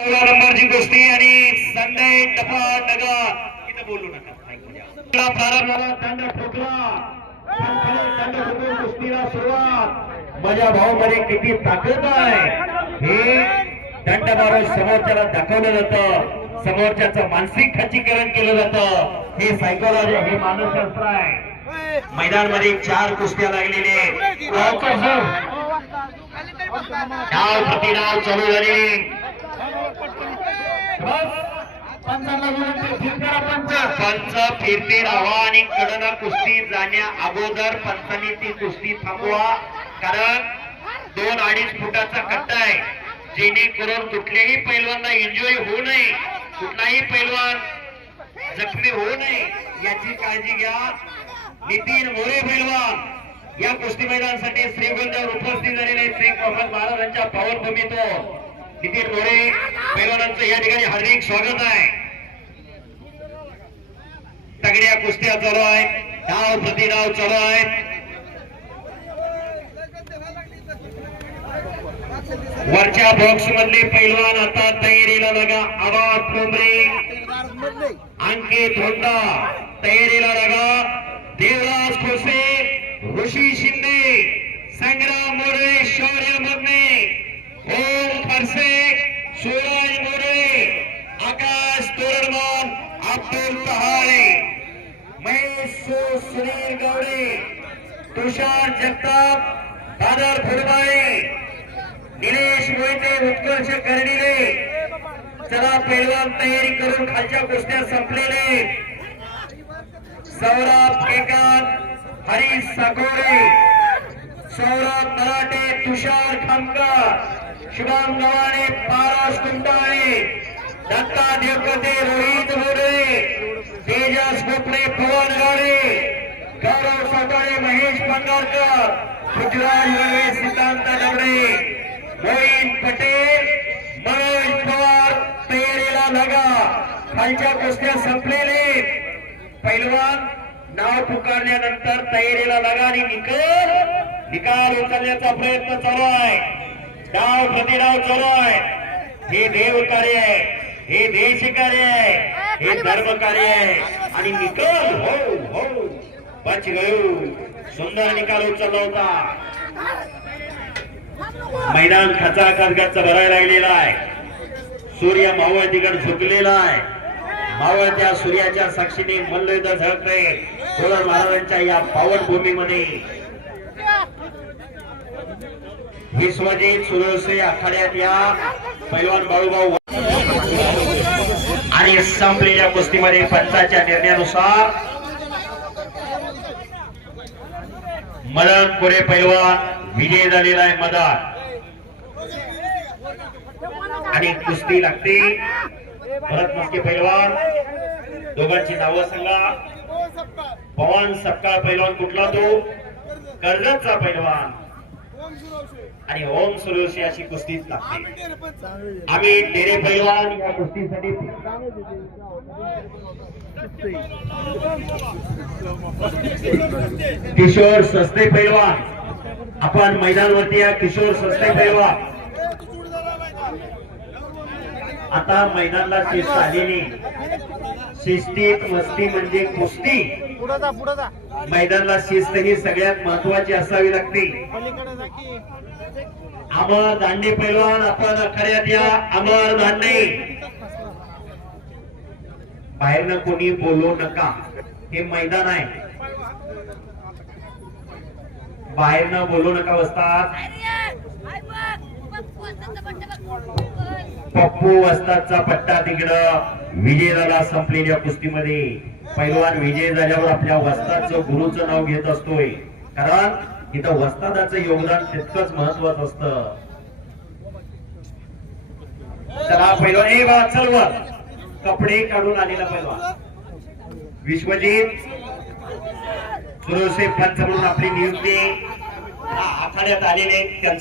नंबरची कुस्ती आणि संजय टपा डगा इथं बोलू नका. प्रारंभ झाला. दंड ठोकला. दंड ठोकून कुस्तीला सुरुवात. माझ्या भाऊमध्ये किती ताकद आहे हे दंड मारून समोरच्याला दाखवलं जातं. समोरच्याचं मानसिक खच्चीकरण केलं जातं. हे सायकोलॉजी, हे मानसशास्त्र आहे. मैदानामध्ये 4 कुस्त्या लागलेले. डाव प्रति डाव चालू झाले. पंच फिरते राहा आणि कडना कुस्ती जाण्या अगोदर पंचांनी ती कुस्ती थांबवा. कारण 2-2.5 फुटाचा कट्टा आहे. जेणेकरून कुठल्याही पैलवानला एन्जॉय होऊ नये, कुठलाही पैलवान जखमी होऊ नये याची काळजी घ्या. नितीन मोरे पैलवान या कुस्ती मैदानासाठी श्रीगोंद्यावर उपस्थित झालेले श्री मोहम्मद महाराजांच्या पावनभूमीतून नितीन मोरे पैलवानांचं या ठिकाणी हार्दिक स्वागत आहे. तगड्या कुस्त्या चालू आहेत. डाव प्रति डाव चालू आहेत. वरच्या बॉक्स मधले पैलवान आता तयारीला लगा. आवाज ठोंबरे, अंकित होंडा तयारीला लगा. देवराज खोसे, ऋषी शिंदे, संग्राम मोरे, शौर्य मगने, ओम खरसे, सूरज मोरे, आकाश तोरडमान, अब्दुल कहाळे, महेश सुनील गवडे, तुषार जगताप, दादर फुलबाळे, निलेश मोहिते, उत्कर्ष कर्डिले. चला पैलवान तयारी करून खालच्या कुस्त्या संपलेले. सौरभ केकान, हरीश साकोरे, सौरभ मराठे, तुषार खामकर, शुभम गव्हाणे, पारस कुंटाळे, दत्ता देवकते, रोहित मोरे, तेजस गोपडे, पवन गाडे, गौरव सातोळे, महेश पंगारकर, पृथ्वीराज वळवे, सिद्धांत डबडे, मोहित पटेल, मनोज पवार तयारीला लगा. खालच्या कुस्त्या संपलेले. पैलवान नाव पुकारल्यानंतर तयारीला लगा आणि निकाल उचलण्याचा प्रयत्न चालू आहे. डाव प्रतिडाव चालू आहे. हे देव कार्य आहे, हे देश कार्य आहे, हे धर्म कार्य आहे आणि निकाल हो हो बच गयो. सुंदर निकाल उचलला होता. मैदान खचाखच गच्च भरायला लागलेला आहे. सूर्य मावळतीकडे झुकलेला आहे. मावळत्या सूर्याच्या साक्षीने मल्लयुद्ध झळकते. कोळर महाराजांच्या या पावनभूमीमध्ये विश्वजित सुरसे आखाड्यात या पैलवान बाळूभाऊ आणि संपलेल्या कुस्तीमध्ये पंचाच्या निर्णयानुसार मदन कोरे पैलवान विजय झालेला आहे. मदन आणि कुस्ती लागते. भरत मस्के पैलवान, दोघांची नावं सांगा. पवन सपकाळ पैलवान कुठला तो? कर्जतचा पैलवान आणि ओम सुरवशी अशी कुस्तीच लागते. आम्ही डेरे पैलवान या कुस्तीसाठी किशोर सस्ते पैलवान, आपण मैदानावरती या किशोर सस्ते पैलवान. आता मैदानाला शिस्त आलेली. शिस्तीत मस्ती म्हणजे कुस्ती. मैदानाला शिस्त ही सगळ्यात महत्वाची असावी लागते. अमर दांडे पैलवान, आपण आखाड्यात या. अमर दांडे, बाहेरनं कोणी बोलू नका. हे मैदान आहे, बाहेरनं बोलू नका. वस्ताद पप्पू वस्तादचा पट्टा तिकडं विजय झाला. संपलेल्या कुस्तीमध्ये पैलवान विजय झाल्यावर आपल्या वस्तादचं गुरुचं नाव घेत असतोय. कारण इथं वस्तादाचं योगदान तितकंच महत्वाचं असतं. चला पैलवान, हे बा चल वर. कपडे काढून आलेला पैलवान विश्वजित सुरसे पंच म्हणून आपली नियुक्ती आखाड्यात आलेले त्यांचं